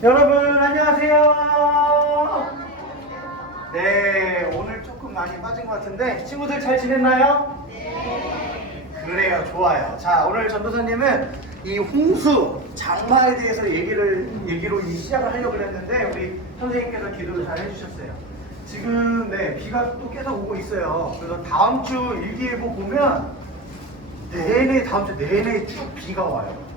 여러분 안녕하세요. 네, 오늘 조금 많이 빠진 것 같은데 친구들 잘 지냈나요? 네. 그래요, 좋아요. 자, 오늘 전도사님은 이 홍수 장마에 대해서 얘기로 이 시작을 하려고 했는데 우리 선생님께서 기도를 잘 해주셨어요. 지금 비가 또 계속 오고 있어요. 그래서 다음 주 일기예보 보면 다음 주 내내 쭉 비가 와요.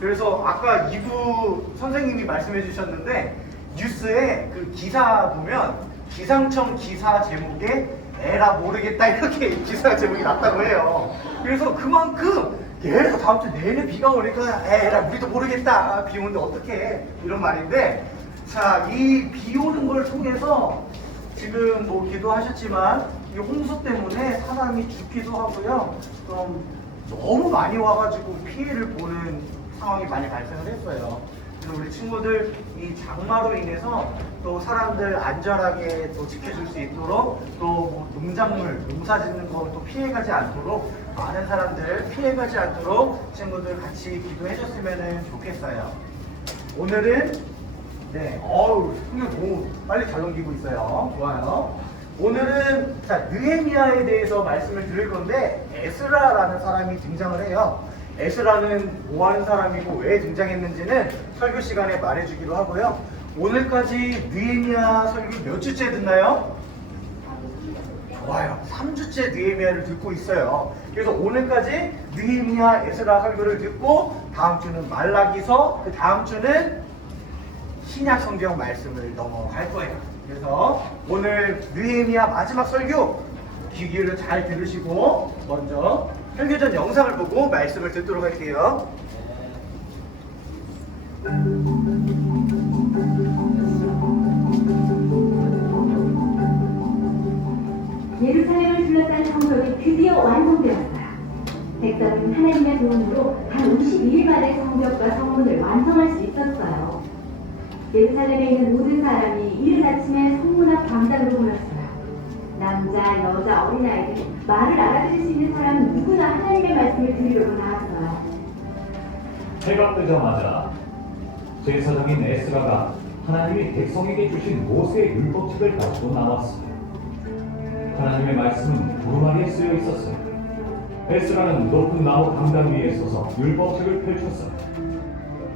그래서 아까 2부 선생님이 말씀해 주셨는데 뉴스에 그 기사 보면 기상청 기사 제목에 에라 모르겠다 이렇게 기사 제목이 났다고 해요. 그래서 그만큼 얘가 다음 주 내내 비가 오니까 에라 우리도 모르겠다, 비 오는데 어떡해, 이런 말인데, 자, 이 비 오는 걸 통해서 지금 뭐 기도하셨지만 이 홍수 때문에 사람이 죽기도 하고요, 좀 너무 많이 와가지고 피해를 보는 상황이 많이 발생을 했어요. 그래서 우리 친구들 이 장마로 인해서 또 사람들 안전하게 또 지켜줄 수 있도록, 또 뭐 농작물, 농사 짓는 거 또 피해가지 않도록, 많은 사람들 피해가지 않도록 친구들 같이 기도해줬으면 좋겠어요. 오늘은 성경 너무 빨리 잘 넘기고 있어요. 좋아요. 오늘은 느헤미야에 대해서 말씀을 드릴 건데, 에스라라는 사람이 등장을 해요. 에스라는 뭐 하는 사람이고 왜 등장했는지는 설교 시간에 말해주기로 하고요. 오늘까지 느헤미야 설교 몇 주째 듣나요? 좋아요. 3주째 느헤미야를 듣고 있어요. 그래서 오늘까지 느헤미야, 에스라 설교를 듣고 다음 주는 말라기서, 그 다음 주는 신약 성경 말씀을 넘어갈 거예요. 그래서 오늘 느헤미야 마지막 설교 귀를 잘 들으시고 먼저 설교전 영상을 보고 말씀을 듣도록 할게요. 예루살렘을 둘러싼 성벽이 드디어 완성되었어요. 백성은 하나님의 도움으로 단 52일 만에 성벽과 성문을 완성할 수 있었어요. 예루살렘에 있는 모든 사람이 이른 아침에 성문 앞 광장으로 모였어요. 남자, 여자, 어린아이들, 말을 알아들을 수 있는 사람 누구나 하나님의 말씀을 들으려고 나왔어요. 해가 뜨자마자 제사장인 에스라가 하나님이 백성에게 주신 모세의 율법책을 가지고 나왔어요. 하나님의 말씀은 두루마리에 쓰여 있었어요. 에스라는 높은 나무 강단 위에 서서 율법책을 펼쳤어요.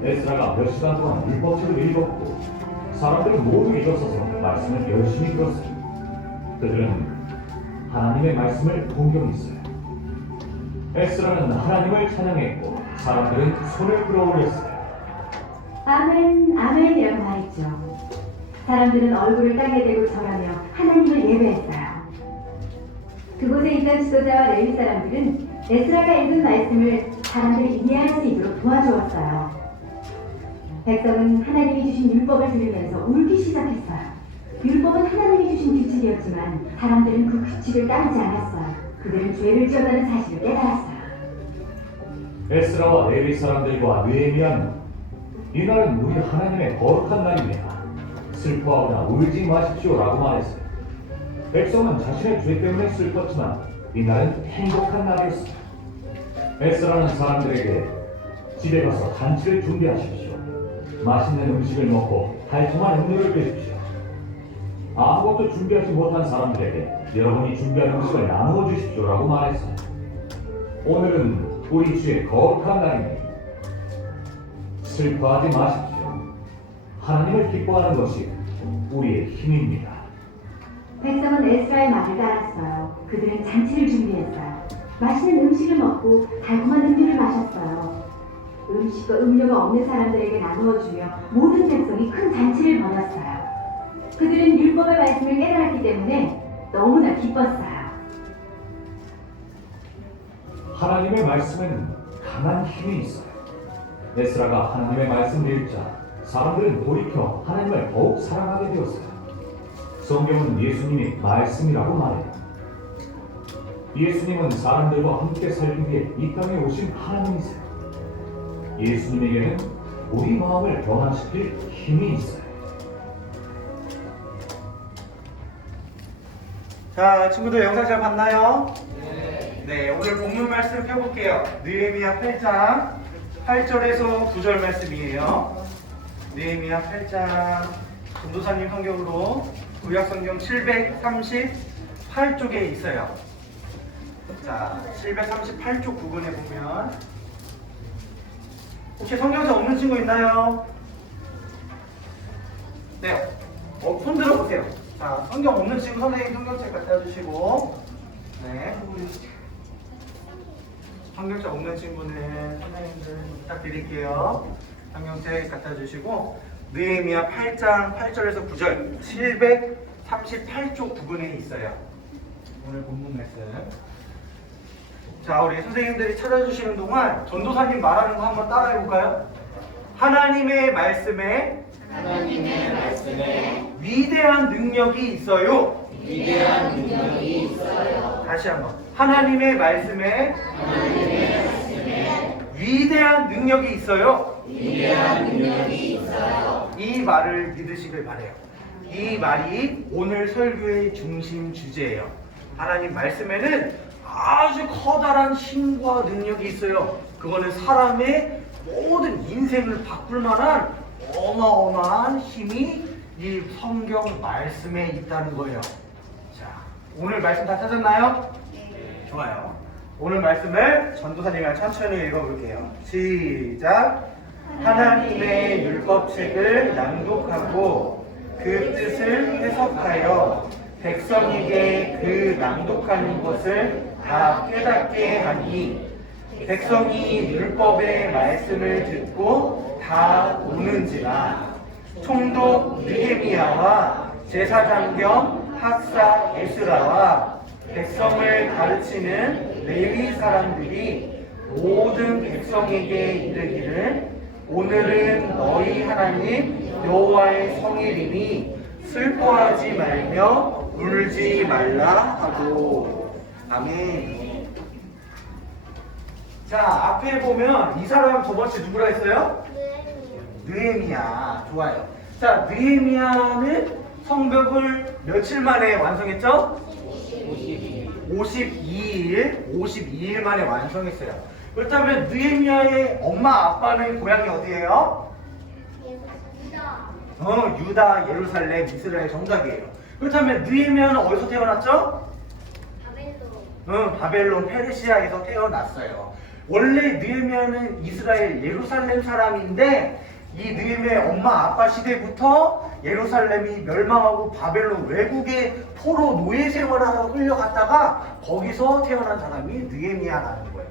에스라가 몇 시간 동안 율법책을 읽었고 사람들은 모두 일어서서 말씀을 열심히 들었어요. 그들은 하나님의 말씀을 공경했어요. 에스라는 하나님을 찬양했고 사람들은 손을 끌어올렸어요. 아멘, 아멘이라고 말했죠. 사람들은 얼굴을 땅에 대고 절하며 하나님을 예배했어요. 그곳에 있던 지도자와 레위 사람들은 에스라가 읽은 말씀을 사람들이 이해할 수 있도록 도와주었어요. 백성은 하나님이 주신 율법을 들으면서 울기 시작했어요. 율법은 하나님이 주신 규칙이었지만 사람들은 그 규칙을 따르지 않았어요. 그들은 죄를 지었다는 사실을 깨달았어요. 에스라와 레위 사람들과 느헤미야는 이날은 우리 하나님의 거룩한 날입니다. 슬퍼하거나 울지 마십시오라고 말했어요. 백성은 자신의 죄 때문에 슬펐지만 이날은 행복한 날이었어요. 에스라는 사람들에게 집에 가서 잔치를 준비하십시오. 맛있는 음식을 먹고 달콤한 음료를 드십시오. 아무것도 준비하지 못한 사람들에게 여러분이 준비한 음식을 나누어 주십시오라고 말했어요. 오늘은 우리 주의 거룩한 날입니다. 슬퍼하지 마십시오. 하나님을 기뻐하는 것이 우리의 힘입니다. 백성은 에스라의 말을 따랐어요. 그들은 잔치를 준비했어요. 맛있는 음식을 먹고 달콤한 음료를 마셨어요. 음식과 음료가 없는 사람들에게 나누어주며 모든 백성이 큰 잔치를 벌였어요. 그들은 율법의 말씀을 깨달았기 때문에 너무나 기뻤어요. 하나님의 말씀에는 강한 힘이 있어요. 에스라가 하나님의 말씀을 읽자 사람들은 돌이켜 하나님을 더욱 사랑하게 되었어요. 성경은 예수님이 말씀이라고 말해요. 예수님은 사람들과 함께 살기 위해 이 땅에 오신 하나님이세요. 예수님에게는 우리 마음을 변화시킬 힘이 있어요. 자, 친구들 영상 잘 봤나요? 네, 오늘 본문 말씀 펴볼게요. 느헤미야 8장 8절에서 9절 말씀이에요. 느헤미야 8장 전도사님 성경으로 구약성경 738쪽에 있어요. 자, 738쪽 부분에 보면 혹시 성경책 없는 친구 있나요? 네, 손 들어보세요. 자, 성경 없는 친구 선생님 성경책 갖다 주시고, 네, 성경책 없는 친구는 선생님들 부탁드릴게요. 성경책 갖다 주시고, 느헤미야 8장 8절에서 9절 738쪽 부분에 있어요. 오늘 본문 말씀. 자, 우리 선생님들이 찾아주시는 동안 전도사님 말하는 거 한번 따라해 볼까요? 하나님의 말씀에 위대한 능력이 있어요. 다시 한번. 하나님의 말씀에 위대한 능력이 있어요. 이 말을 믿으시길 바래요. 이 말이 오늘 설교의 중심 주제예요. 하나님 말씀에는 아주 커다란 힘과 능력이 있어요. 그거는 사람의 모든 인생을 바꿀 만한 어마어마한 힘이 이 성경 말씀에 있다는 거예요. 자, 오늘 말씀 다 찾았나요? 네. 좋아요. 오늘 말씀을 전도사님이랑 천천히 읽어볼게요. 시작. 하나님의 율법책을 낭독하고 그 뜻을 해석하여 백성에게 그 낭독하는 것을 다 깨닫게 하니 백성이 율법의 말씀을 듣고 다 오는지라. 총독 느헤미야와 제사장 겸 학사 에스라와 백성을 가르치는 레위 사람들이 모든 백성에게 이르기를 오늘은 너희 하나님 여호와의 성일이니 슬퍼하지 말며 울지 말라 하고. 아멘. 자, 앞에 보면 이 사람 저번주에 누구라 했어요? 느헤미야. 좋아요. 자, 느헤미야는 성벽을 며칠 만에 완성했죠? 52일 만에 완성했어요. 그렇다면 느헤미야의 엄마 아빠는 고향이 어디예요? 유다, 예루살렘, 이스라엘 정답이에요. 그렇다면 느헤미야는 어디서 태어났죠? 바벨론 페르시아에서 태어났어요. 원래 느헤미야는 이스라엘 예루살렘 사람인데 이 느헤미야의 엄마 아빠 시대부터 예루살렘이 멸망하고 바벨론 외국의 포로 노예 생활하러 끌려갔다가 거기서 태어난 사람이 느헤미야라는 거예요.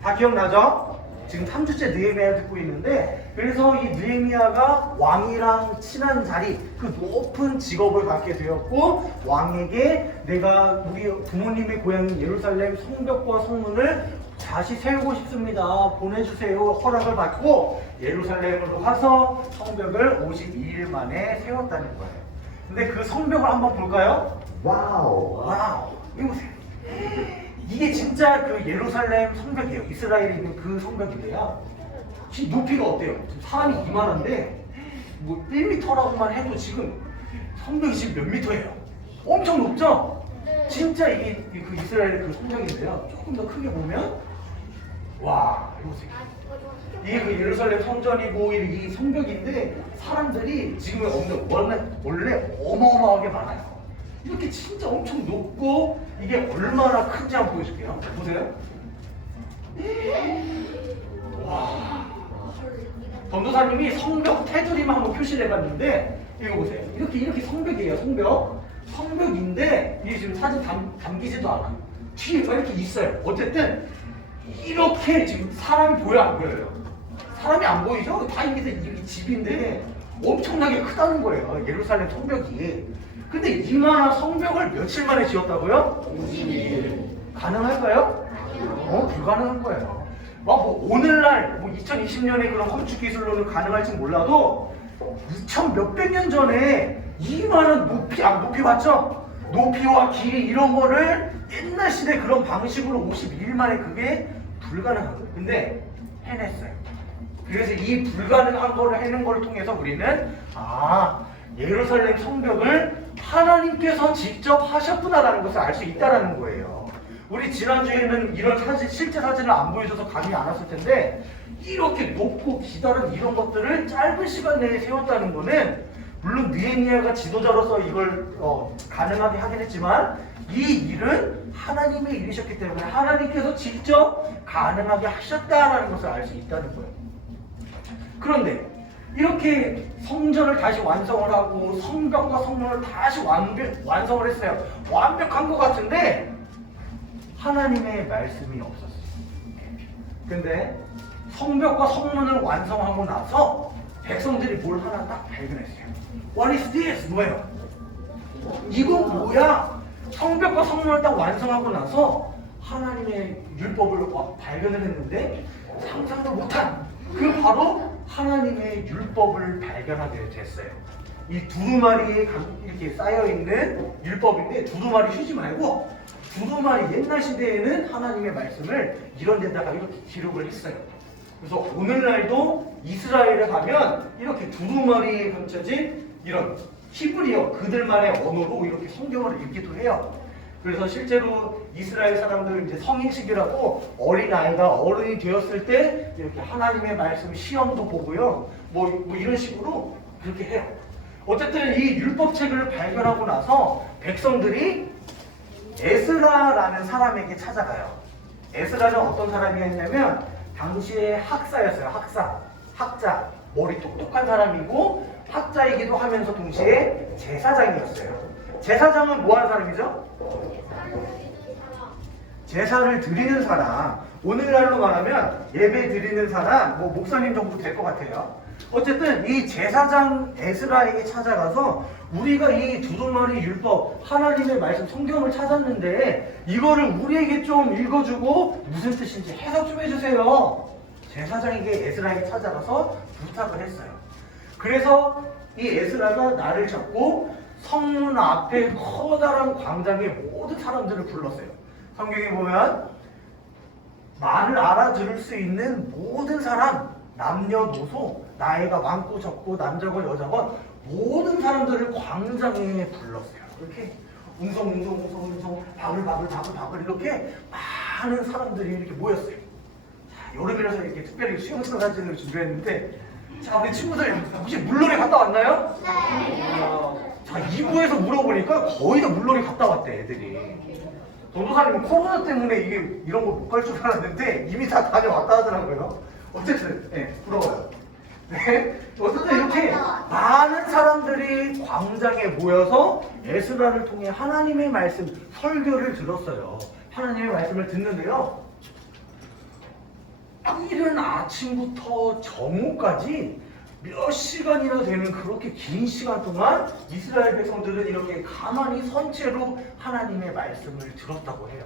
다 기억나죠? 지금 3주째 느헤미야 듣고 있는데, 그래서 이 느헤미야가 왕이랑 친한 자리, 그 높은 직업을 갖게 되었고, 왕에게 내가 우리 부모님의 고향인 예루살렘 성벽과 성문을 다시 세우고 싶습니다, 보내주세요 허락을 받고 예루살렘으로 가서 성벽을 52일 만에 세웠다는 거예요. 근데 그 성벽을 한번 볼까요? 와우, 이거 보세요. 이게 진짜 그 예루살렘 성벽이에요. 이스라엘에 있는 그 성벽인데요. 높이가 어때요? 지금 사람이 이만한데 뭐 1m라고만 해도 지금 성벽이 지금 몇 미터예요? 엄청 높죠? 진짜 이게 그 이스라엘 그 성벽인데요. 조금 더 크게 보면 와, 이거 보세요. 이게 그 예루살렘 성전이고 이 성벽인데 사람들이 지금 원래 어마어마하게 많아요. 이렇게 진짜 엄청 높고 이게 얼마나 큰지 한번 보여줄게요. 보세요. 와. 전도사님이 성벽 테두리만 한번 표시를 해봤는데 이거 보세요. 이렇게 성벽이에요. 성벽인데 이게 지금 사진 담기지도 않아. 뒤에가 이렇게 있어요. 어쨌든 이렇게 지금 사람이 보여 안 보여요? 사람이 안 보이죠? 다 이게 집인데 엄청나게 크다는 거예요. 예루살렘 성벽이. 근데 이만한 성벽을 며칠 만에 지었다고요? 52일. 가능할까요? 불가능한 거예요. 뭐 오늘날 2020년에 그런 건축 기술로는 가능할지 몰라도 2000 몇백 년 전에 이만한 높이 봤죠? 높이와 길이 이런 거를 옛날 시대 그런 방식으로 52일 만에 그게 불가능한 거예요. 근데 해냈어요. 그래서 이 불가능한 거를 해낸 거를 통해서 우리는 예루살렘 성벽을 하나님께서 직접 하셨구나라는 것을 알 수 있다는 거예요. 우리 지난주에는 이런 실제 사진을 안 보여줘서 감이 안 왔을 텐데 이렇게 높고 기다란 이런 것들을 짧은 시간 내에 세웠다는 거는 물론 느헤미야가 지도자로서 이걸 가능하게 하긴 했지만 이 일은 하나님의 일이셨기 때문에 하나님께서 직접 가능하게 하셨다라는 것을 알 수 있다는 거예요. 그런데 이렇게 성전을 다시 완성을 하고 성벽과 성문을 다시 완성을 했어요. 완벽한 것 같은데 하나님의 말씀이 없었어요. 근데 성벽과 성문을 완성하고 나서 백성들이 뭘 하나 딱 발견했어요. What is this? 뭐예요? 이건 뭐야? 성벽과 성문을 딱 완성하고 나서 하나님의 율법을 발견을 했는데 상상도 못한 그 바로 하나님의 율법을 발견하게 됐어요. 이 두루마리에 이렇게 쌓여있는 율법인데 두루마리 쉬지 말고 두루마리 옛날 시대에는 하나님의 말씀을 이런 데다가 이렇게 기록을 했어요. 그래서 오늘날도 이스라엘에 가면 이렇게 두루마리에 감춰진 이런 히브리어 그들만의 언어로 이렇게 성경을 읽기도 해요. 그래서 실제로 이스라엘 사람들은 이제 성인식이라고 어린 아이가 어른이 되었을 때 이렇게 하나님의 말씀 시험도 보고요. 뭐 이런 식으로 그렇게 해요. 어쨌든 이 율법책을 발견하고 나서 백성들이 에스라라는 사람에게 찾아가요. 에스라는 어떤 사람이었냐면 당시에 학사였어요. 학자, 머리 똑똑한 사람이고 학자이기도 하면서 동시에 제사장이었어요. 제사장은 뭐 하는 사람이죠? 제사를 드리는 사람. 오늘날로 말하면 예배 드리는 사람, 뭐 목사님 정도 될 것 같아요. 어쨌든 이 제사장 에스라에게 찾아가서 우리가 이 두루마리 율법, 하나님의 말씀, 성경을 찾았는데 이거를 우리에게 좀 읽어주고 무슨 뜻인지 해석 좀 해주세요. 제사장에게 에스라에게 찾아가서 부탁을 했어요. 그래서 이 에스라가 나를 잡고 성문 앞에 커다란 광장에 모든 사람들을 불렀어요. 성경에 보면 말을 알아들을 수 있는 모든 사람, 남녀노소, 나이가 많고 적고 남자건 여자건 모든 사람들을 광장에 불렀어요. 이렇게 웅성웅성 바글 이렇게 많은 사람들이 이렇게 모였어요. 자, 여름이라서 이렇게 특별히 수영장 사진을 준비했는데 자, 우리 친구들 혹시 물놀이 갔다 왔나요? 네. 자, 2부에서 물어보니까 거의 다 물놀이 갔다 왔대, 애들이. 전도사님은 코로나 때문에 이게 이런 거 못 갈 줄 알았는데 이미 다 다녀왔다 하더라고요. 어쨌든, 네, 부러워요. 네, 어쨌든 이렇게 많은 사람들이 광장에 모여서 에스라를 통해 하나님의 말씀, 설교를 들었어요. 하나님의 말씀을 듣는데요. 이른 아침부터 정오까지 몇 시간이나 되는 그렇게 긴 시간 동안 이스라엘 백성들은 이렇게 가만히 선 채로 하나님의 말씀을 들었다고 해요.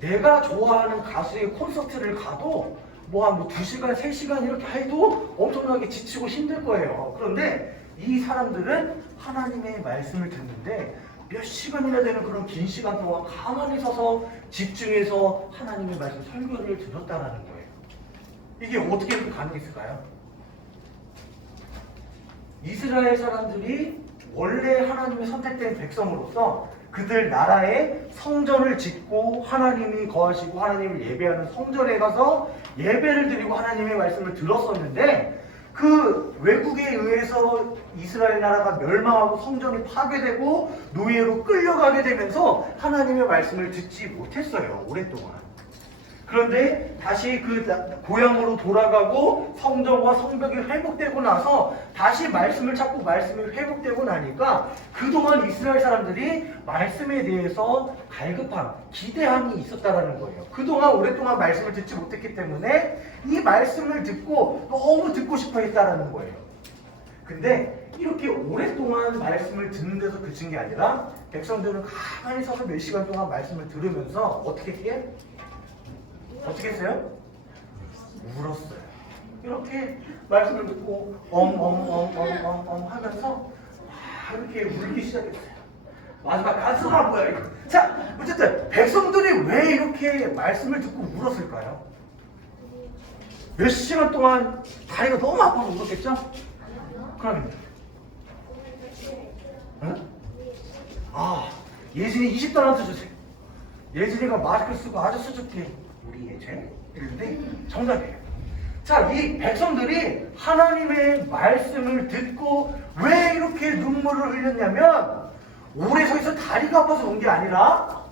내가 좋아하는 가수의 콘서트를 가도 뭐 2시간, 3시간 이렇게 해도 엄청나게 지치고 힘들 거예요. 그런데 이 사람들은 하나님의 말씀을 듣는데 몇 시간이나 되는 그런 긴 시간 동안 가만히 서서 집중해서 하나님의 말씀 설교를 들었다라는 거예요. 이게 어떻게 이렇게 가능했을까요? 이스라엘 사람들이 원래 하나님의 선택된 백성으로서 그들 나라에 성전을 짓고 하나님이 거하시고 하나님을 예배하는 성전에 가서 예배를 드리고 하나님의 말씀을 들었었는데 그 외국에 의해서 이스라엘 나라가 멸망하고 성전이 파괴되고 노예로 끌려가게 되면서 하나님의 말씀을 듣지 못했어요. 오랫동안. 그런데 다시 그 고향으로 돌아가고 성전과 성벽이 회복되고 나서 다시 말씀을 찾고 말씀이 회복되고 나니까 그동안 이스라엘 사람들이 말씀에 대해서 갈급함, 기대함이 있었다라는 거예요. 그동안 오랫동안 말씀을 듣지 못했기 때문에 이 말씀을 듣고 너무 듣고 싶어 했다라는 거예요. 근데 이렇게 오랫동안 말씀을 듣는 데서 그친 게 아니라 백성들은 가만히 서서 몇 시간 동안 말씀을 들으면서 어떻게 해? 어떻게 했어요? 울었어요. 이렇게 말씀을 듣고 엉 하면서 이렇게 울기 시작했어요. 마지막 가슴아 뭐야 이거. 자, 어쨌든 백성들이 왜 이렇게 말씀을 듣고 울었을까요? 몇 시간 동안 다리가 너무 아파서 울었겠죠? 그러면 응? 예진이 20달러한테 주세요. 예진이가 마스크 쓰고 아주 수줍게 우리 예진 이랬는데 정답이에요. 자, 이 백성들이 하나님의 말씀을 듣고 왜 이렇게 눈물을 흘렸냐면 오래 서 있어 다리가 아파서 온 게 아니라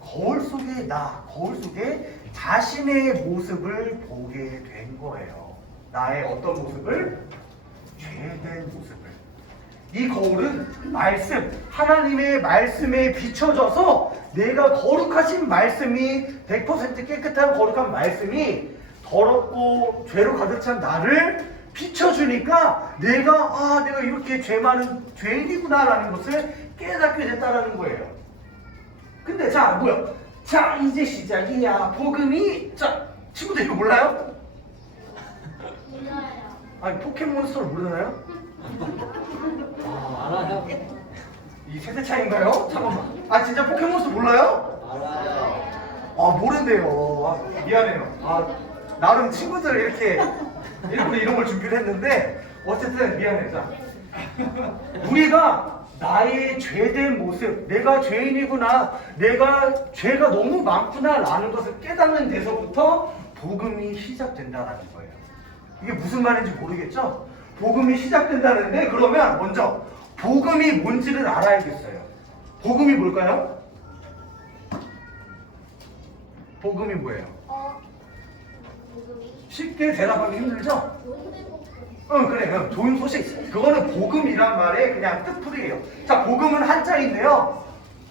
거울 속에 자신의 모습을 보게 된 거예요. 나의 어떤 모습을? 죄된 모습을. 이 거울은 하나님의 말씀에 비춰져서 내가 거룩하신 말씀이 100% 깨끗한 거룩한 말씀이 더럽고 죄로 가득 찬 나를 비춰주니까 내가 이렇게 죄 많은 죄인이구나라는 것을 깨닫게 됐다라는 거예요. 근데 자, 이제 시작이야. 복음이. 자, 친구들 이거 몰라요? 몰라요. 아니, 포켓몬스터를 모르나요? 알아요. 이 세대 차이인가요? 잠깐만. 진짜 포켓몬스터 몰라요? 알아요. 모른대요. 미안해요. 나름 친구들 이렇게 일부러 이런 걸 준비를 했는데 어쨌든 미안해. 자, 우리가 나의 죄된 모습, 내가 죄인이구나, 내가 죄가 너무 많구나라는 것을 깨닫는 데서부터 복음이 시작된다는 거예요. 이게 무슨 말인지 모르겠죠? 복음이 시작된다는데 그러면 먼저 복음이 뭔지를 알아야겠어요. 복음이 뭘까요? 복음이 뭐예요? 복음이 쉽게 대답하기 힘들죠? 좋은데 복음. 그래. 좋은 소식. 그거는 복음이란 말의 그냥 뜻풀이에요. 자, 복음은 한자인데요.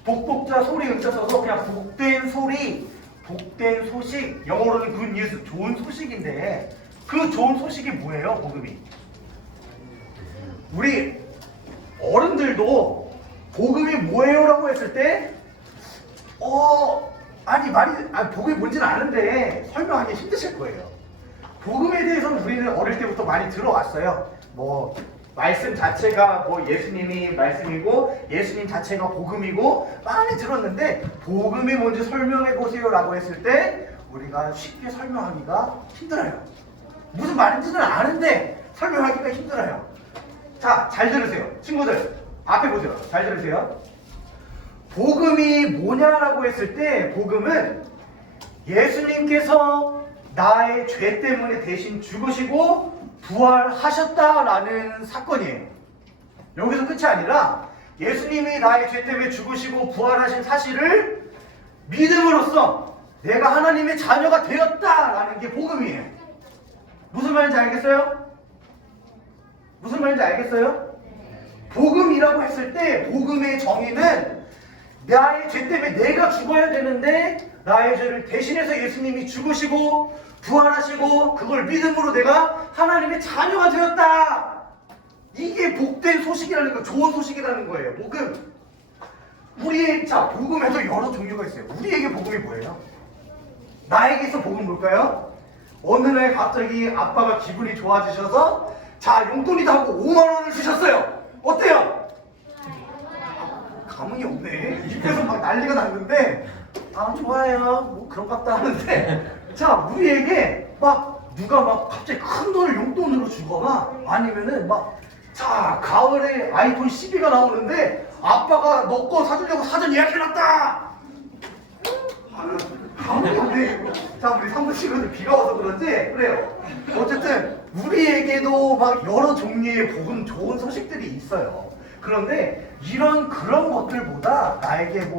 복복자 소리 은자 써서 그냥 복된 소리, 복된 소식, 영어로는 good news, 좋은 소식인데 그 좋은 소식이 뭐예요, 복음이? 우리 어른들도 복음이 뭐예요? 라고 했을 때 복음이 뭔지는 아는데 설명하기 힘드실 거예요. 복음에 대해서는 우리는 어릴 때부터 많이 들어왔어요. 말씀 자체가 예수님이 말씀이고 예수님 자체가 복음이고 많이 들었는데 복음이 뭔지 설명해 보세요 라고 했을 때 우리가 쉽게 설명하기가 힘들어요. 무슨 말인지는 아는데 설명하기가 힘들어요. 자, 잘 들으세요. 친구들 앞에 보세요. 잘 들으세요. 복음이 뭐냐라고 했을 때 복음은 예수님께서 나의 죄 때문에 대신 죽으시고 부활하셨다라는 사건이에요. 여기서 끝이 아니라 예수님이 나의 죄 때문에 죽으시고 부활하신 사실을 믿음으로써 내가 하나님의 자녀가 되었다라는 게 복음이에요. 무슨 말인지 알겠어요? 무슨 말인지 알겠어요? 복음이라고 했을 때 복음의 정의는 나의 죄 때문에 내가 죽어야 되는데 나의 죄를 대신해서 예수님이 죽으시고 부활하시고 그걸 믿음으로 내가 하나님의 자녀가 되었다. 이게 복된 소식이라는 거, 좋은 소식이라는 거예요. 복음. 복음에도 여러 종류가 있어요. 우리에게 복음이 뭐예요? 나에게서 복음 뭘까요? 어느 날 갑자기 아빠가 기분이 좋아지셔서 용돈이다 하고 5만 원을 주셨어요. 어때요? 감흥이 없네. 입에서 막 난리가 났는데 좋아요. 그런갑다 하는데 우리에게 누가 갑자기 큰 돈을 용돈으로 주거나 아니면은 가을에 아이폰 12가 나오는데 아빠가 너 거 사주려고 사전 예약해놨다. 감흥이 없네. 우리 사무실은 비가 와서 그런지 그래요. 어쨌든 우리에게도 여러 종류의 복음 좋은 소식들이 있어요. 그런데 그런 것들보다 나에게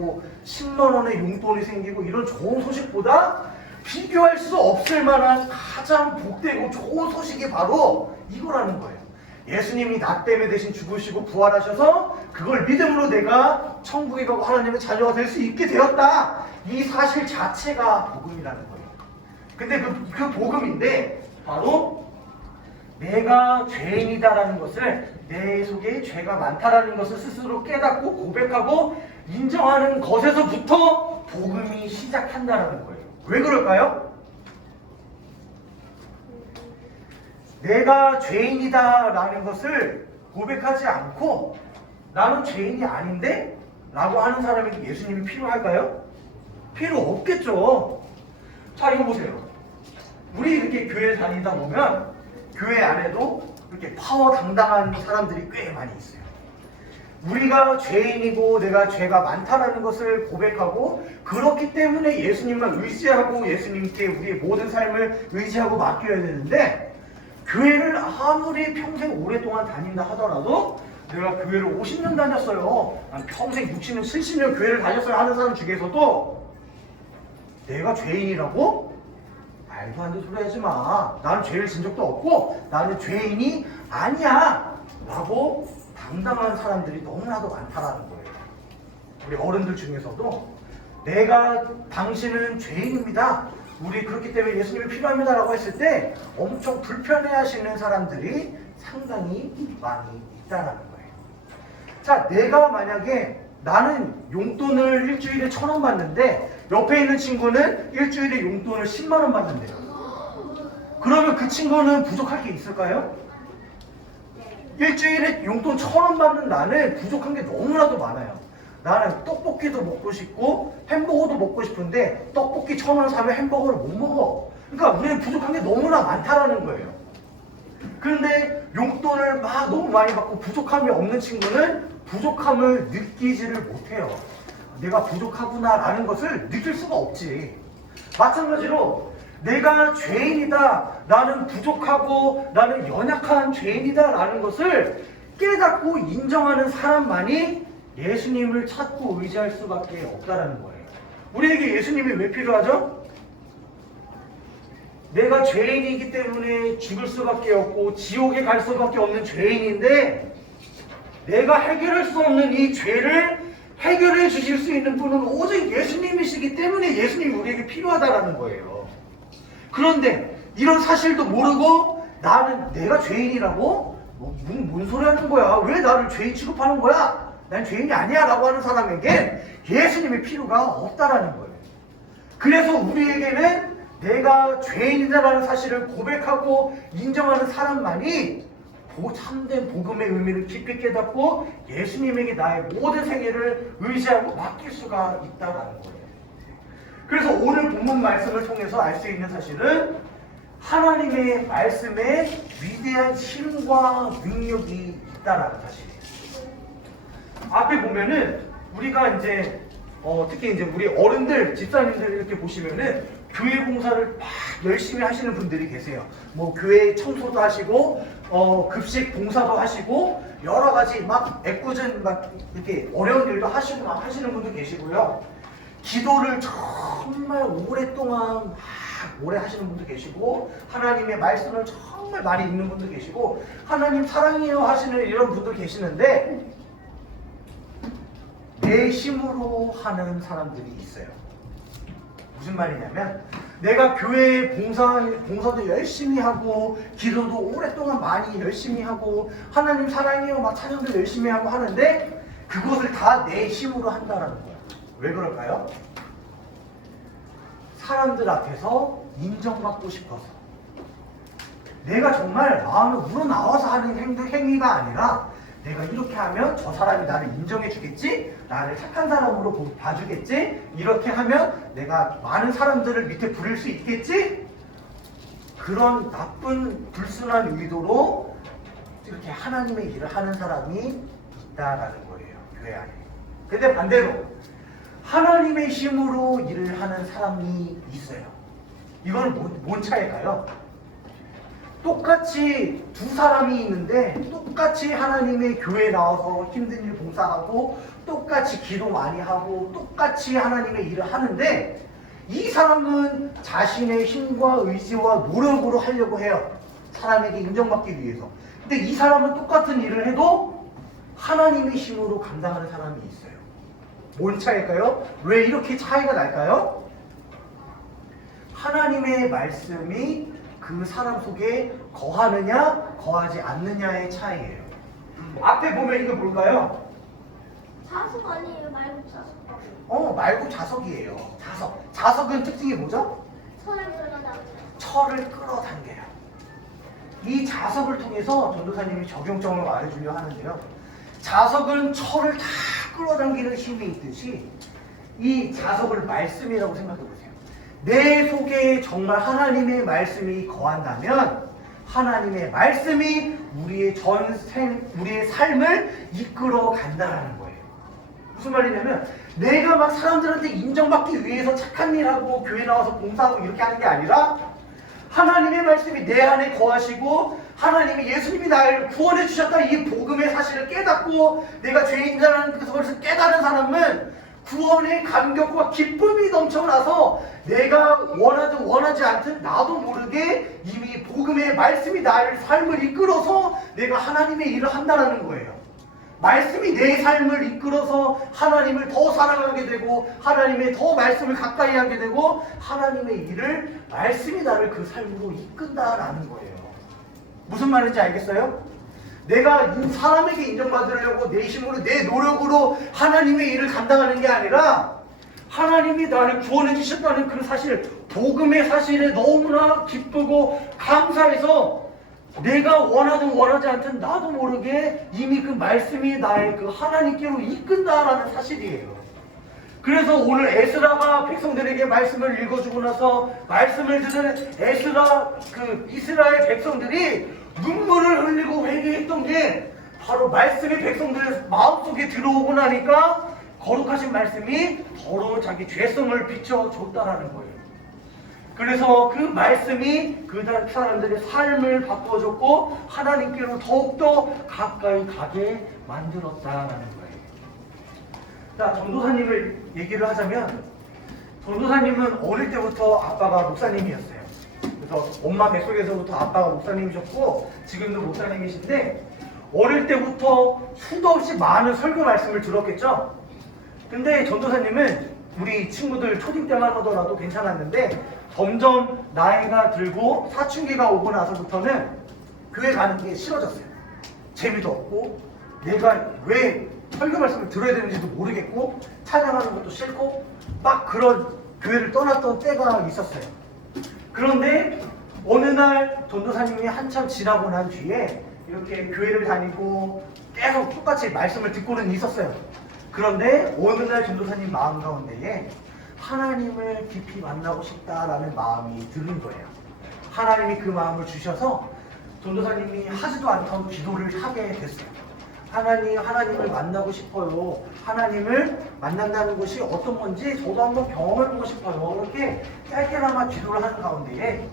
10만 원의 용돈이 생기고 이런 좋은 소식보다 비교할 수 없을 만한 가장 복되고 좋은 소식이 바로 이거라는 거예요. 예수님이 나 때문에 대신 죽으시고 부활하셔서 그걸 믿음으로 내가 천국에 가고 하나님의 자녀가 될 수 있게 되었다. 이 사실 자체가 복음이라는 거예요. 근데 그 복음인데 바로 내가 죄인이다라는 것을, 내 속에 죄가 많다라는 것을 스스로 깨닫고 고백하고 인정하는 것에서부터 복음이 시작한다라는 거예요. 왜 그럴까요? 내가 죄인이다라는 것을 고백하지 않고 나는 죄인이 아닌데? 라고 하는 사람에게 예수님이 필요할까요? 필요 없겠죠. 자, 이거 보세요. 우리 이렇게 교회 다니다 보면 교회 안에도 이렇게 파워 당당한 사람들이 꽤 많이 있어요. 우리가 죄인이고 내가 죄가 많다라는 것을 고백하고 그렇기 때문에 예수님만 의지하고 예수님께 우리의 모든 삶을 의지하고 맡겨야 되는데 교회를 아무리 평생 오랫동안 다닌다 하더라도 내가 교회를 50년 다녔어요. 난 평생 60년, 70년 교회를 다녔어요 하는 사람 중에서도 내가 죄인이라고? 말도 안 되는 소리 하지 마. 나는 죄를 진 적도 없고 나는 죄인이 아니야 라고 당당한 사람들이 너무나도 많다라는 거예요. 우리 어른들 중에서도 내가 당신은 죄인입니다. 우리 그렇기 때문에 예수님이 필요합니다 라고 했을 때 엄청 불편해 하시는 사람들이 상당히 많이 있다라는 거예요. 자, 내가 만약에 나는 용돈을 일주일에 1,000원 받는데 옆에 있는 친구는 일주일에 용돈을 10만 원 받는대요. 그러면 그 친구는 부족할 게 있을까요? 일주일에 용돈 1,000원 받는 나는 부족한 게 너무나도 많아요. 나는 떡볶이도 먹고 싶고 햄버거도 먹고 싶은데 떡볶이 1,000원 사면 햄버거를 못 먹어. 그러니까 우리는 부족한 게 너무나 많다라는 거예요. 그런데 용돈을 막 너무 많이 받고 부족함이 없는 친구는 부족함을 느끼지를 못해요. 내가 부족하구나라는 것을 느낄 수가 없지. 마찬가지로 내가 죄인이다, 나는 부족하고 나는 연약한 죄인이다 라는 것을 깨닫고 인정하는 사람만이 예수님을 찾고 의지할 수밖에 없다라는 거예요. 우리에게 예수님이 왜 필요하죠? 내가 죄인이기 때문에 죽을 수밖에 없고 지옥에 갈 수밖에 없는 죄인인데 내가 해결할 수 없는 이 죄를 해결해 주실 수 있는 분은 오직 예수님이시기 때문에 예수님이 우리에게 필요하다라는 거예요. 그런데 이런 사실도 모르고 나는 내가 죄인이라고? 뭔 소리 하는 거야? 왜 나를 죄인 취급하는 거야? 난 죄인이 아니야 라고 하는 사람에게 예수님의 필요가 없다라는 거예요. 그래서 우리에게는 내가 죄인이다라는 사실을 고백하고 인정하는 사람만이 참된 복음의 의미를 깊이 깨닫고 예수님에게 나의 모든 생애를 의지하고 맡길 수가 있다라는 거예요. 그래서 오늘 본문 말씀을 통해서 알 수 있는 사실은 하나님의 말씀에 위대한 힘과 능력이 있다라는 사실이에요. 앞에 보면은 우리가 이제 특히 이제 우리 어른들, 집사님들 이렇게 보시면은 교회 봉사를 막 열심히 하시는 분들이 계세요. 뭐 교회 청소도 하시고 급식 봉사도 하시고 여러 가지 막 애꿎은 막 이렇게 어려운 일도 하시고 막 하시는 분도 계시고요. 기도를 정말 오랫동안 막 오래 하시는 분도 계시고 하나님의 말씀을 정말 많이 읽는 분도 계시고 하나님 사랑해요 하시는 이런 분도 계시는데 내 힘으로 하는 사람들이 있어요. 무슨 말이냐면 내가 교회에 봉사도 열심히 하고 기도도 오랫동안 많이 열심히 하고 하나님 사랑해요 막 찬양도 열심히 하고 하는데 그것을 다 내 힘으로 한다라는 거예요. 왜 그럴까요? 사람들 앞에서 인정받고 싶어서 내가 정말 마음을 우러나와서 하는 행위가 아니라 내가 이렇게 하면 저 사람이 나를 인정해 주겠지? 나를 착한 사람으로 봐주겠지? 이렇게 하면 내가 많은 사람들을 밑에 부릴 수 있겠지? 그런 나쁜 불순한 의도로 이렇게 하나님의 일을 하는 사람이 있다라는 거예요. 교회 안에. 근데 반대로 하나님의 힘으로 일을 하는 사람이 있어요. 이건 뭔 차이일까요? 똑같이 두 사람이 있는데 똑같이 하나님의 교회에 나와서 힘든 일 봉사하고 똑같이 기도 많이 하고 똑같이 하나님의 일을 하는데 이 사람은 자신의 힘과 의지와 노력으로 하려고 해요. 사람에게 인정받기 위해서. 근데 이 사람은 똑같은 일을 해도 하나님의 힘으로 감당하는 사람이 있어요. 뭔 차이일까요? 왜 이렇게 차이가 날까요? 하나님의 말씀이 그 사람 속에 거하느냐 거하지 않느냐의 차이예요. 앞에 보면 이거 뭘까요? 자석 아니에요? 말고 자석. 말고 자석이에요. 자석은 특징이 뭐죠? 손을 끌어당겨. 철을 끌어당겨요. 이 자석을 통해서 전도사님이 적용점을 말해주려 하는데요. 자석은 철을 다 끌어당기는 힘이 있듯이 이 자석을 말씀이라고 생각해 보세요. 내 속에 정말 하나님의 말씀이 거한다면 하나님의 말씀이 우리의 삶을 이끌어 간다라는 거예요. 무슨 말이냐면 내가 막 사람들한테 인정받기 위해서 착한 일하고 교회 나와서 봉사하고 이렇게 하는 게 아니라 하나님의 말씀이 내 안에 거하시고 하나님이 예수님이 나를 구원해 주셨다 이 복음의 사실을 깨닫고 내가 죄인이라는 그것을 깨달은 사람은 구원의 감격과 기쁨이 넘쳐나서 내가 원하든 원하지 않든 나도 모르게 이미 복음의 말씀이 나의 삶을 이끌어서 내가 하나님의 일을 한다는 거예요. 말씀이 내 삶을 이끌어서 하나님을 더 사랑하게 되고 하나님의 더 말씀을 가까이 하게 되고 하나님의 일을 말씀이 나를 그 삶으로 이끈다라는 거예요. 무슨 말인지 알겠어요? 내가 사람에게 인정받으려고 내 힘으로 내 노력으로 하나님의 일을 감당하는 게 아니라 하나님이 나를 구원해 주셨다는 그 사실, 복음의 사실에 너무나 기쁘고 감사해서 내가 원하든 원하지 않든 나도 모르게 이미 그 말씀이 나의 그 하나님께로 이끈다라는 사실이에요. 그래서 오늘 에스라가 백성들에게 말씀을 읽어주고 나서 말씀을 들은 에스라 그 이스라엘 백성들이 눈물을 흘리고 회개했던 게 바로 말씀이 백성들 마음속에 들어오고 나니까 거룩하신 말씀이 더러운 자기 죄성을 비춰줬다라는 거예요. 그래서 그 말씀이 그 사람들의 삶을 바꿔줬고 하나님께로 더욱더 가까이 가게 만들었다라는 거예요. 자, 전도사님을 얘기를 하자면 전도사님은 어릴 때부터 아빠가 목사님이었어요. 그래서 엄마 뱃속에서부터 아빠가 목사님이셨고 지금도 목사님이신데 어릴 때부터 수도 없이 많은 설교 말씀을 들었겠죠. 근데 전도사님은 우리 친구들 초딩 때만 하더라도 괜찮았는데 점점 나이가 들고 사춘기가 오고 나서부터는 교회 가는 게 싫어졌어요. 재미도 없고 내가 왜 설교 말씀을 들어야 되는지도 모르겠고 찬양하는 것도 싫고 막 그런 교회를 떠났던 때가 있었어요. 그런데 어느 날 전도사님이 한참 지나고 난 뒤에 이렇게 교회를 다니고 계속 똑같이 말씀을 듣고는 있었어요. 그런데 어느 날 전도사님 마음 가운데에 하나님을 깊이 만나고 싶다라는 마음이 드는 거예요. 하나님이 그 마음을 주셔서 전도사님이 하지도 않던 기도를 하게 됐어요. 하나님을 만나고 싶어요. 하나님을 만난다는 것이 어떤 건지 저도 한번 경험해보고 싶어요. 이렇게 짧게나마 기도를 하는 가운데에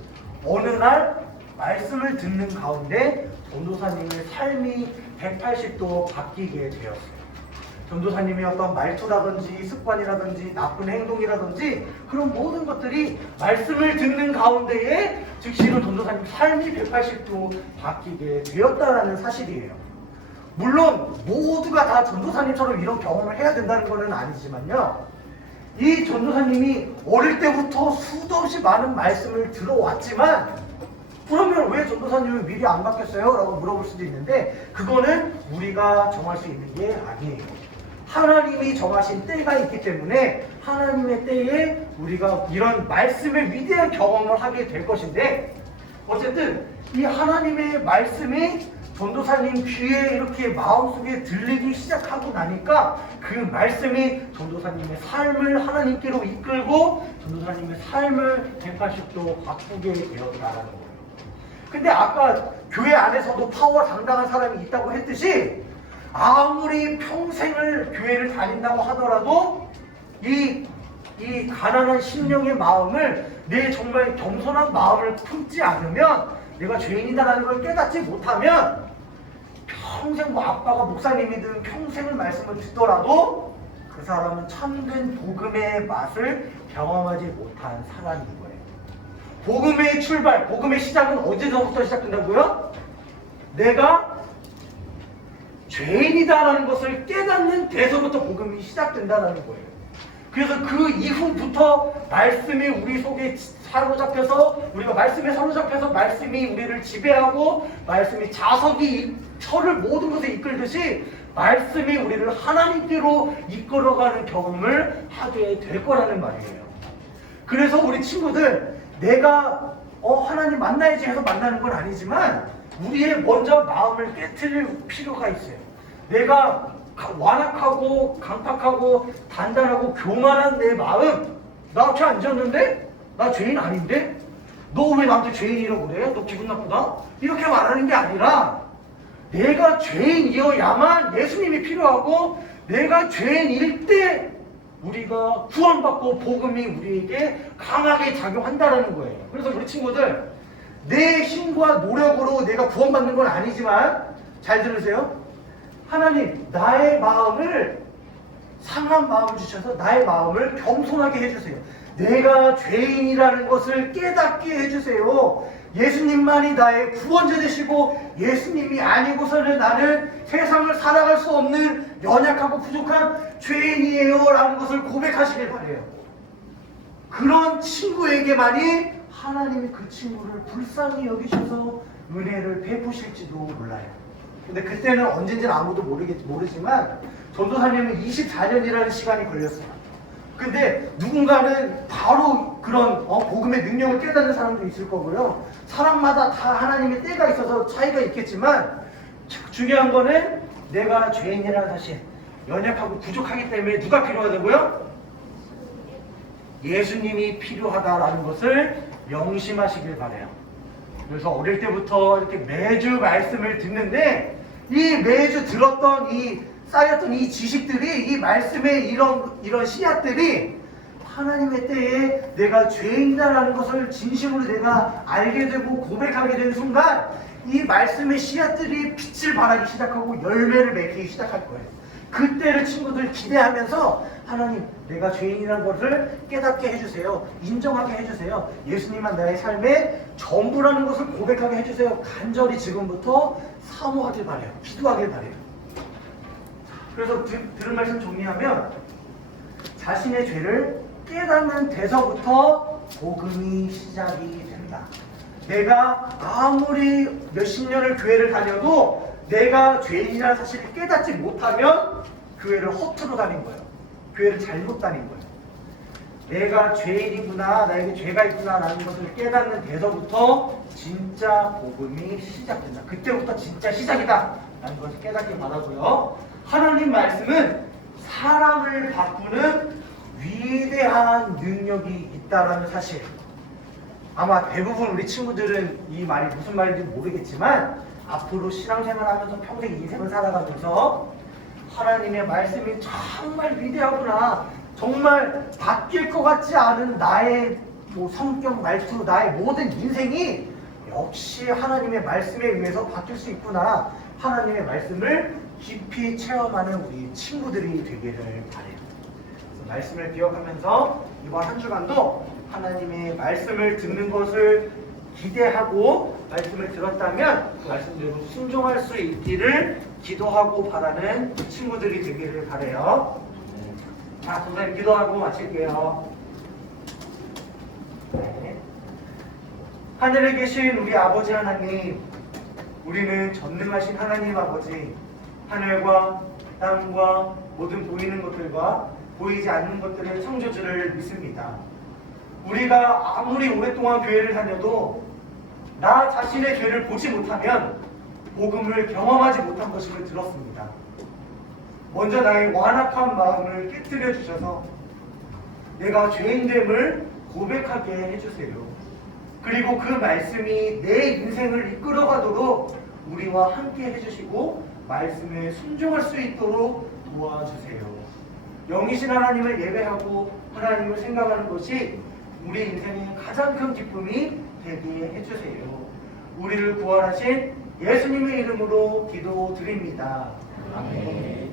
어느 날 말씀을 듣는 가운데 전도사님의 삶이 180도 바뀌게 되었어요. 전도사님의 어떤 말투라든지 습관이라든지 나쁜 행동이라든지 그런 모든 것들이 말씀을 듣는 가운데에 즉시로 전도사님 삶이 180도 바뀌게 되었다라는 사실이에요. 물론 모두가 다 전도사님처럼 이런 경험을 해야 된다는 것은 아니지만요. 이 전도사님이 어릴 때부터 수도 없이 많은 말씀을 들어왔지만 그러면 왜 전도사님은 미리 안 바뀌었어요? 라고 물어볼 수도 있는데 그거는 우리가 정할 수 있는 게 아니에요. 하나님이 정하신 때가 있기 때문에 하나님의 때에 우리가 이런 말씀의 위대한 경험을 하게 될 것인데 어쨌든 이 하나님의 말씀이 전도사님 귀에 이렇게 마음속에 들리기 시작하고 나니까 그 말씀이 전도사님의 삶을 하나님께로 이끌고 전도사님의 삶을 180도 바꾸게 되었다는 거예요. 근데 아까 교회 안에서도 파워 당당한 사람이 있다고 했듯이 아무리 평생을 교회를 다닌다고 하더라도 이 가난한 심령의 마음을 내 정말 겸손한 마음을 품지 않으면 내가 죄인이다라는 걸 깨닫지 못하면 평생 뭐 아빠가 목사님이든 평생을 말씀을 듣더라도 그 사람은 참된 복음의 맛을 경험하지 못한 사람인 거예요. 복음의 출발, 복음의 시작은 언제서부터 시작된다고요? 내가 죄인이다라는 것을 깨닫는 데서부터 복음이 시작된다는 거예요. 그래서 그 이후부터 말씀이 우리 속에 사로잡혀서 우리가 말씀에 사로잡혀서 말씀이 우리를 지배하고 말씀이 자석이 철을 모든 것에 이끌듯이 말씀이 우리를 하나님께로 이끌어가는 경험을 하게 될 거라는 말이에요. 그래서 우리 친구들 내가 하나님 만나야지 해서 만나는 건 아니지만 우리의 먼저 마음을 깨트릴 필요가 있어요. 내가 완악하고 강팍하고 단단하고 교만한 내 마음 나 죄 안 지었는데? 나 죄인 아닌데? 너 왜 나한테 죄인이라고 그래? 너 기분 나쁘다? 이렇게 말하는 게 아니라 내가 죄인이어야만 예수님이 필요하고 내가 죄인일 때 우리가 구원받고 복음이 우리에게 강하게 작용한다는 거예요. 그래서 우리 친구들, 내 힘과 노력으로 내가 구원받는 건 아니지만 잘 들으세요. 하나님 나의 마음을, 상한 마음을 주셔서 나의 마음을 겸손하게 해주세요. 내가 죄인이라는 것을 깨닫게 해주세요. 예수님만이 나의 구원자 되시고 예수님이 아니고서는 나는 세상을 살아갈 수 없는 연약하고 부족한 죄인이에요 라는 것을 고백하시길 바래요. 그런 친구에게만이 하나님이 그 친구를 불쌍히 여기셔서 은혜를 베푸실지도 몰라요. 근데 그때는 언젠지는 아무도 모르지만 전도사님은 24년이라는 시간이 걸렸어요. 근데 누군가는 바로 그런 복음의 능력을 깨닫는 사람도 있을 거고요. 사람마다 다 하나님의 때가 있어서 차이가 있겠지만 중요한 거는 내가 죄인이라는 사실, 연약하고 부족하기 때문에 누가 필요하다고요? 예수님이 필요하다라는 것을 명심하시길 바라요. 그래서 어릴 때부터 이렇게 매주 말씀을 듣는데 이 매주 들었던 쌓였던 이 지식들이, 이 말씀의 이런 신약들이 하나님의 때에 내가 죄인이라는 것을 진심으로 내가 알게 되고 고백하게 되는 순간 이 말씀의 씨앗들이 빛을 발하기 시작하고 열매를 맺기 시작할 거예요. 그때를 친구들 기대하면서 하나님 내가 죄인이라는 것을 깨닫게 해주세요. 인정하게 해주세요. 예수님만 나의 삶의 전부라는 것을 고백하게 해주세요. 간절히 지금부터 사모하길 바라요. 기도하길 바라요. 그래서 들은 말씀 정리하면 자신의 죄를 깨닫는 데서부터 복음이 시작이 된다. 내가 아무리 몇십 년을 교회를 다녀도 내가 죄인이라는 사실을 깨닫지 못하면 교회를 허투루 다닌 거예요. 교회를 잘못 다닌 거예요. 내가 죄인이구나, 나에게 죄가 있구나 라는 것을 깨닫는 데서부터 진짜 복음이 시작된다. 그때부터 진짜 시작이다 라는 것을 깨닫기 바라고요. 하나님 말씀은 사람을 바꾸는 위대한 능력이 있다라는 사실, 아마 대부분 우리 친구들은 이 말이 무슨 말인지 모르겠지만 앞으로 신앙생활하면서 평생 인생을 살아가면서 하나님의 말씀이 정말 위대하구나, 정말 바뀔 것 같지 않은 나의 성격, 말투, 나의 모든 인생이 역시 하나님의 말씀에 의해서 바뀔 수 있구나, 하나님의 말씀을 깊이 체험하는 우리 친구들이 되기를 바라요. 그래서 말씀을 기억하면서 이번 한 주간도 하나님의 말씀을 듣는 것을 기대하고 말씀을 들었다면 그 말씀대로 순종할 수 있기를 기도하고 바라는 친구들이 되기를 바라요. 자, 선생님 기도하고 마칠게요. 네. 하늘에 계신 우리 아버지 하나님, 우리는 전능하신 하나님 아버지, 하늘과 땅과 모든 보이는 것들과 보이지 않는 것들의 창조주를 믿습니다. 우리가 아무리 오랫동안 교회를 다녀도 나 자신의 죄를 보지 못하면 복음을 경험하지 못한 것임을 들었습니다. 먼저 나의 완악한 마음을 깨뜨려 주셔서 내가 죄인됨을 고백하게 해주세요. 그리고 그 말씀이 내 인생을 이끌어가도록 우리와 함께 해주시고 말씀에 순종할 수 있도록 도와주세요. 영이신 하나님을 예배하고 하나님을 생각하는 것이 우리 인생의 가장 큰 기쁨이 되게 해주세요. 우리를 구원하신 예수님의 이름으로 기도드립니다. 아멘.